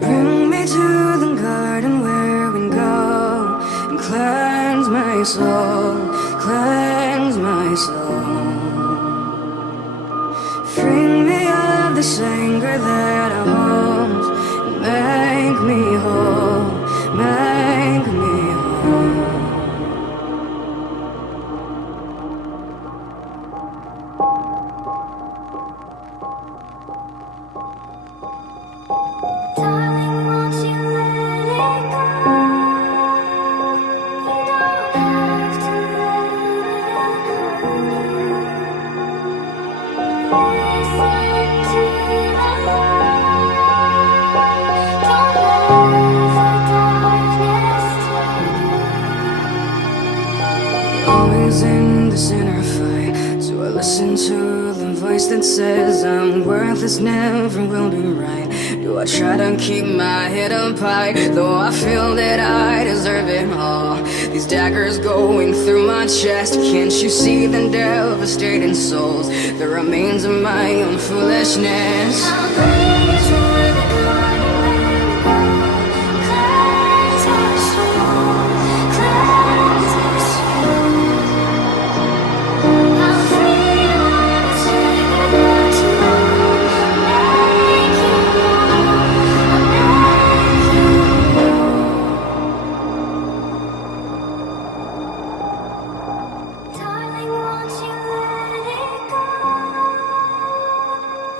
Bring me to the garden where we go and cleanse my soul, cleanse my soul. Free me of this anger that I hold and make me whole, make me whole. Darling, won't you let it go? You don't have to let it hold you. Listen to the light. Don't let the darkness take you. Always in this inner fight, so I listen to the voice that says I'm worthless, never will be right. Do I try to keep my head up high, though I feel that I deserve it all? These daggers going through my chest, can't you see the devastating souls, the remains of my own foolishness? I'll bring you to the garden where we go. Cleanse my soul, cleanse my soul. I'll free you of this anger that you hold. Make you whole, I'll make you whole. Darling, won't you let it go?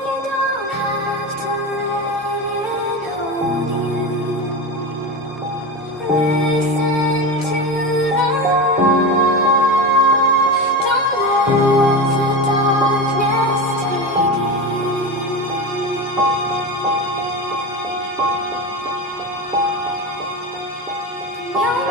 You don't have to let it hold you. Listen to the light. Don't let the darkness take you. You're